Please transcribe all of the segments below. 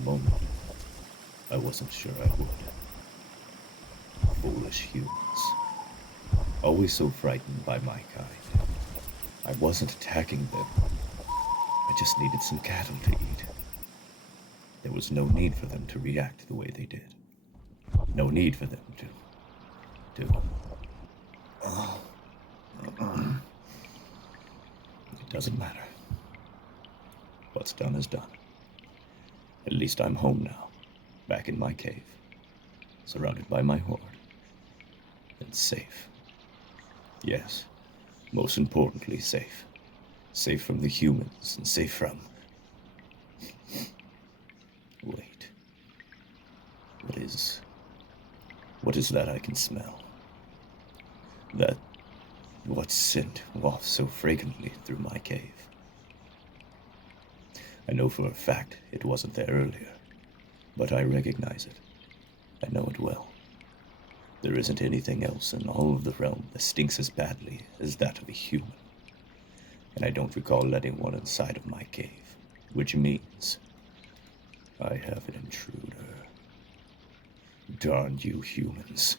moment, I wasn't sure I would. Foolish humans. Always so frightened by my kind. I wasn't attacking them. I just needed some cattle to eat. There was no need for them to react the way they did. No need for them to. It doesn't matter. What's done is done. At least I'm home now, back in my cave, surrounded by my horde, and safe. Yes, most importantly, safe. Safe from the humans, and safe from... Wait. What is that I can smell? What scent wafts so fragrantly through my cave? I know for a fact it wasn't there earlier, but I recognize it. I know it well. There isn't anything else in all of the realm that stinks as badly as that of a human. And I don't recall letting one inside of my cave, which means I have an intruder. Darn you humans.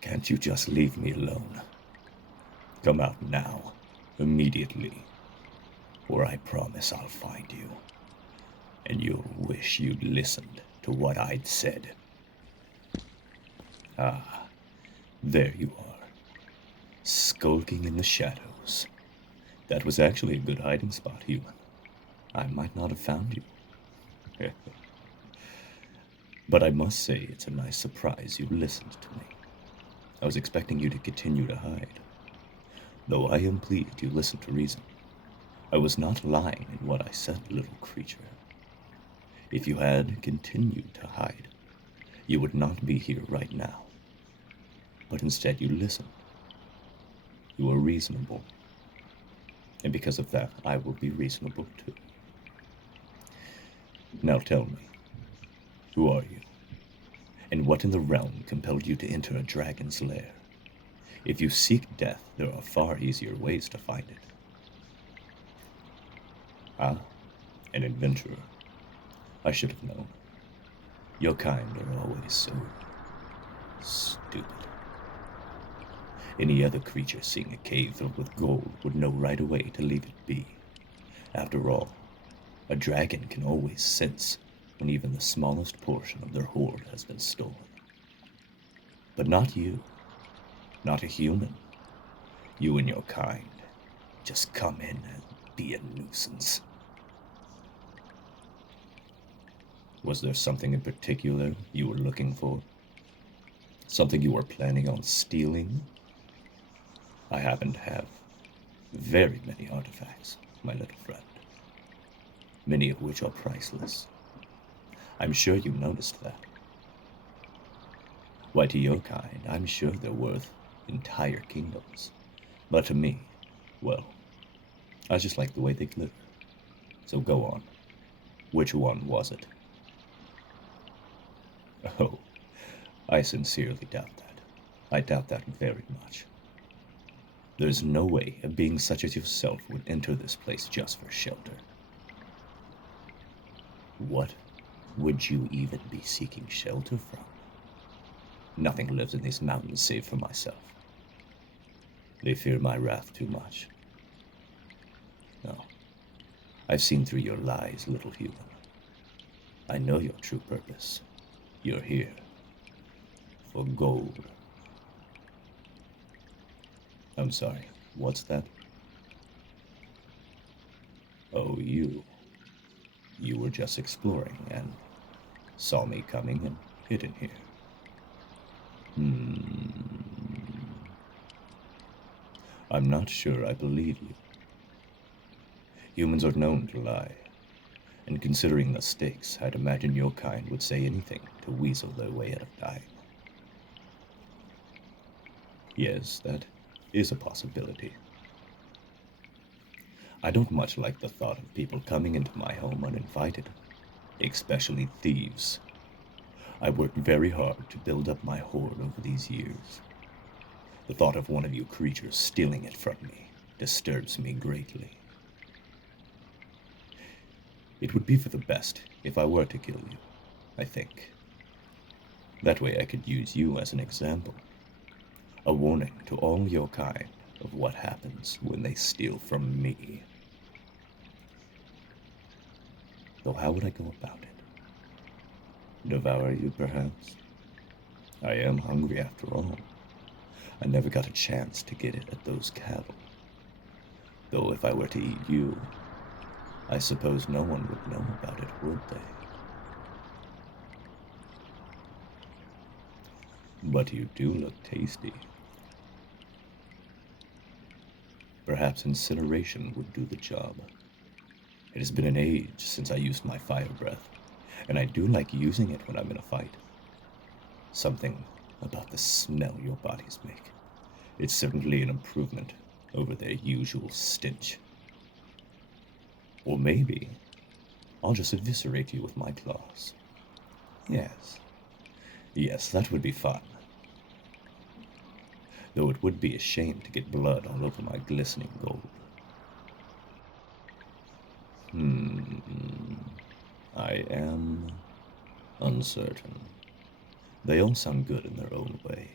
Can't you just leave me alone? Come out now, immediately, or I promise I'll find you, and you'll wish you'd listened to what I'd said. Ah, there you are, skulking in the shadows. That was actually a good hiding spot, human. I might not have found you. But I must say it's a nice surprise you listened to me. I was expecting you to continue to hide. Though I am pleased you listened to reason. I was not lying in what I said, little creature. If you had continued to hide, you would not be here right now. But instead you listened. You were reasonable. And because of that, I will be reasonable too. Now tell me, who are you? And what in the realm compelled you to enter a dragon's lair? If you seek death, there are far easier ways to find it. Ah, an adventurer. I should have known. Your kind are always so stupid. Any other creature seeing a cave filled with gold would know right away to leave it be. After all, a dragon can always sense when even the smallest portion of their hoard has been stolen. But not you. Not a human. You and your kind just come in and be a nuisance. Was there something in particular you were looking for? Something you were planning on stealing? I happen to have very many artifacts, my little friend. Many of which are priceless. I'm sure you noticed that. Why, to your kind, I'm sure they're worth entire kingdoms. But to me, well, I just like the way they glitter. So go on. Which one was it? Oh, I sincerely doubt that. I doubt that very much. There's no way a being such as yourself would enter this place just for shelter. What would you even be seeking shelter from? Nothing lives in these mountains save for myself. They fear my wrath too much. No, I've seen through your lies, little human. I know your true purpose. You're here for gold. I'm sorry, what's that? Oh, you. You were just exploring and saw me coming and hidden here. I'm not sure I believe you. Humans are known to lie, and considering the stakes, I'd imagine your kind would say anything to weasel their way out of dying. Yes, that is a possibility. I don't much like the thought of people coming into my home uninvited, especially thieves. I worked very hard to build up my hoard over these years. The thought of one of you creatures stealing it from me disturbs me greatly. It would be for the best if I were to kill you, I think. That way I could use you as an example. A warning to all your kind of what happens when they steal from me. Though how would I go about it? Devour you, perhaps? I am hungry after all. I never got a chance to get it at those cattle. Though if I were to eat you, I suppose no one would know about it, would they? But you do look tasty. Perhaps incineration would do the job. It has been an age since I used my fire breath, and I do like using it when I'm in a fight. Something about the smell your bodies make. It's certainly an improvement over their usual stench. Or maybe I'll just eviscerate you with my claws. Yes. Yes, that would be fun. Though it would be a shame to get blood all over my glistening gold. I am uncertain. They all sound good in their own way.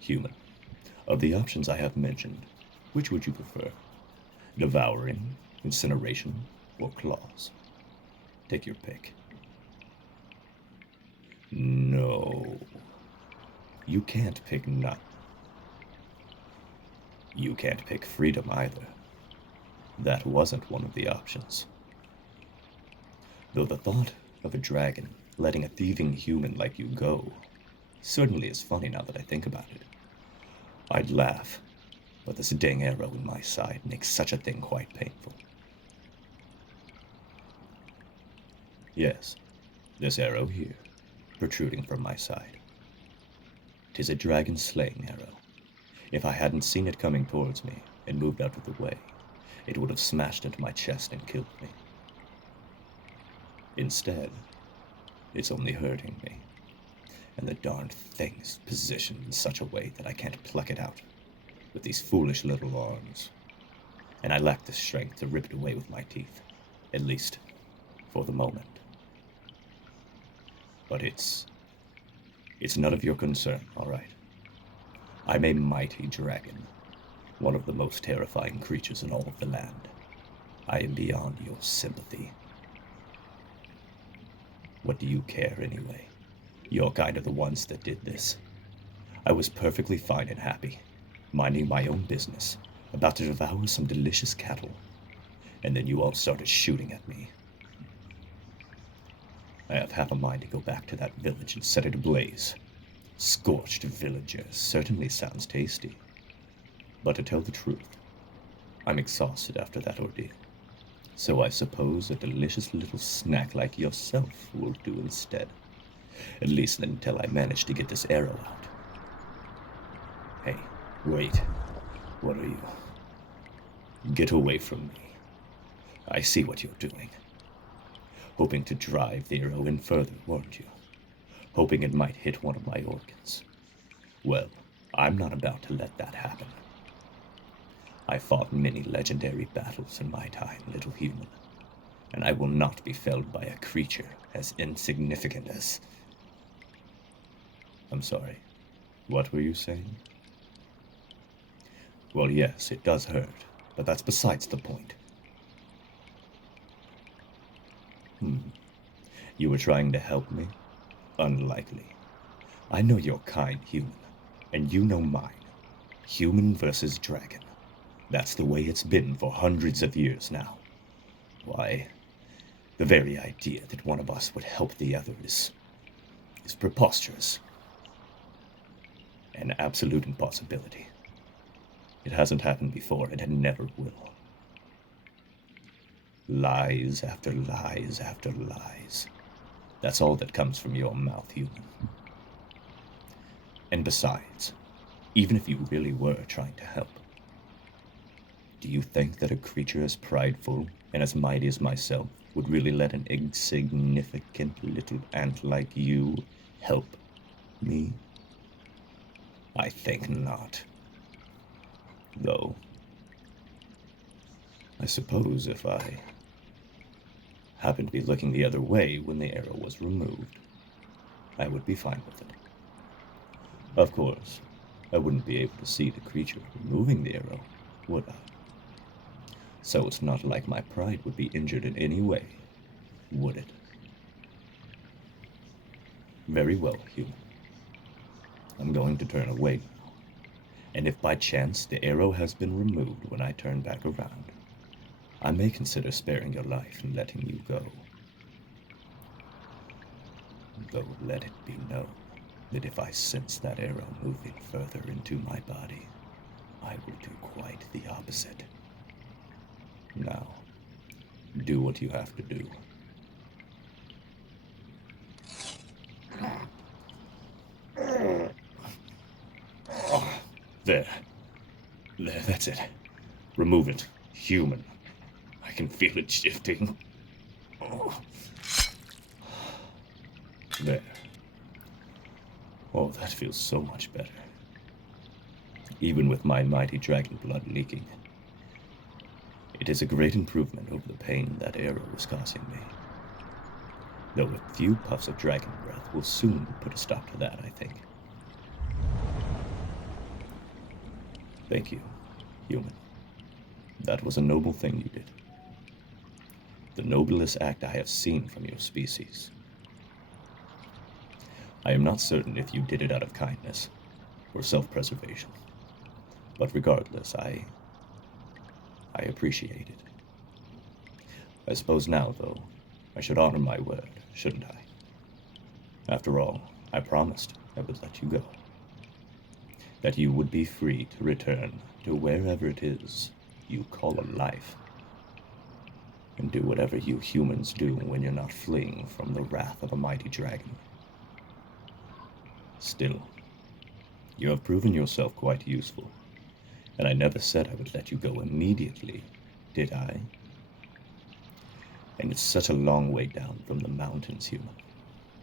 Human, of the options I have mentioned, which would you prefer? Devouring, incineration, or claws? Take your pick. No. You can't pick none. You can't pick freedom either. That wasn't one of the options. Though the thought of a dragon letting a thieving human like you go certainly is funny now that I think about it. I'd laugh, but this dang arrow in my side makes such a thing quite painful. Yes, this arrow here, protruding from my side. 'Tis a dragon-slaying arrow. If I hadn't seen it coming towards me and moved out of the way, it would have smashed into my chest and killed me. Instead, it's only hurting me, and the darned thing's positioned in such a way that I can't pluck it out with these foolish little arms, and I lack the strength to rip it away with my teeth, at least for the moment. But it's none of your concern, all right? I'm a mighty dragon, one of the most terrifying creatures in all of the land. I am beyond your sympathy. What do you care anyway? You're kind of the ones that did this. I was perfectly fine and happy, minding my own business, about to devour some delicious cattle, and then you all started shooting at me. I have half a mind to go back to that village and set it ablaze. Scorched villagers certainly sounds tasty. But to tell the truth, I'm exhausted after that ordeal. So I suppose a delicious little snack like yourself will do instead. At least until I manage to get this arrow out. Hey, wait. What are you? Get away from me. I see what you're doing. Hoping to drive the arrow in further, weren't you? Hoping it might hit one of my organs. Well, I'm not about to let that happen. I fought many legendary battles in my time, little human, and I will not be felled by a creature as insignificant as... I'm sorry, what were you saying? Well, yes, it does hurt, but that's besides the point. You were trying to help me? Unlikely. I know your kind, human, and you know mine. Human versus dragon. That's the way it's been for hundreds of years now. Why, the very idea that one of us would help the other is preposterous. An absolute impossibility. It hasn't happened before, and it never will. Lies after lies after lies. That's all that comes from your mouth, human. And besides, even if you really were trying to help, do you think that a creature as prideful and as mighty as myself would really let an insignificant little ant like you help me? I think not. Though, I suppose if I happened to be looking the other way when the arrow was removed, I would be fine with it. Of course, I wouldn't be able to see the creature removing the arrow, would I? So it's not like my pride would be injured in any way, would it? Very well, human. I'm going to turn away now, and if by chance the arrow has been removed when I turn back around, I may consider sparing your life and letting you go. Though let it be known that if I sense that arrow moving further into my body, I will do quite the opposite. Now, do what you have to do. Oh, there. There, that's it. Remove it. Human. I can feel it shifting. Oh. There. Oh, that feels so much better. Even with my mighty dragon blood leaking. It is a great improvement over the pain that arrow was causing me. Though a few puffs of dragon breath will soon put a stop to that, I think. Thank you, human. That was a noble thing you did. The noblest act I have seen from your species. I am not certain if you did it out of kindness or self-preservation, but regardless, I appreciate it. I suppose now, though, I should honor my word, shouldn't I? After all, I promised I would let you go. That you would be free to return to wherever it is you call a life, and do whatever you humans do when you're not fleeing from the wrath of a mighty dragon. Still, you have proven yourself quite useful, and I never said I would let you go immediately, did I? And it's such a long way down from the mountains, human.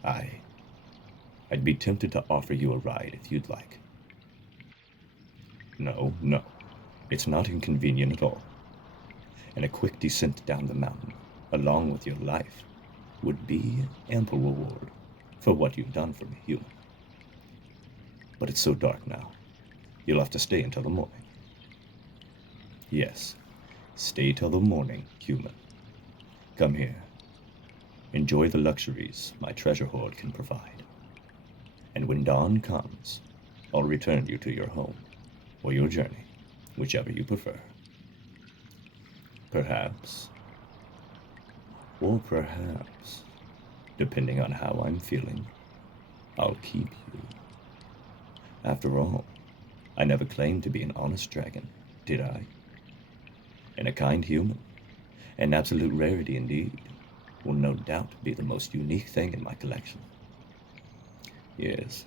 I'd be tempted to offer you a ride if you'd like. No, it's not inconvenient at all. And a quick descent down the mountain, along with your life, would be ample reward for what you've done for me, human. But it's so dark now. You'll have to stay until the morning. Yes, stay till the morning, human. Come here. Enjoy the luxuries my treasure hoard can provide. And when dawn comes, I'll return you to your home, or your journey, whichever you prefer. Perhaps, or perhaps, depending on how I'm feeling, I'll keep you. After all, I never claimed to be an honest dragon, did I? And a kind human, an absolute rarity indeed, will no doubt be the most unique thing in my collection. Yes,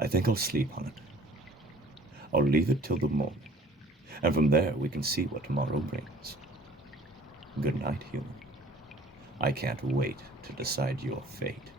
I think I'll sleep on it. I'll leave it till the morning, and from there we can see what tomorrow brings. Good night, human. I can't wait to decide your fate.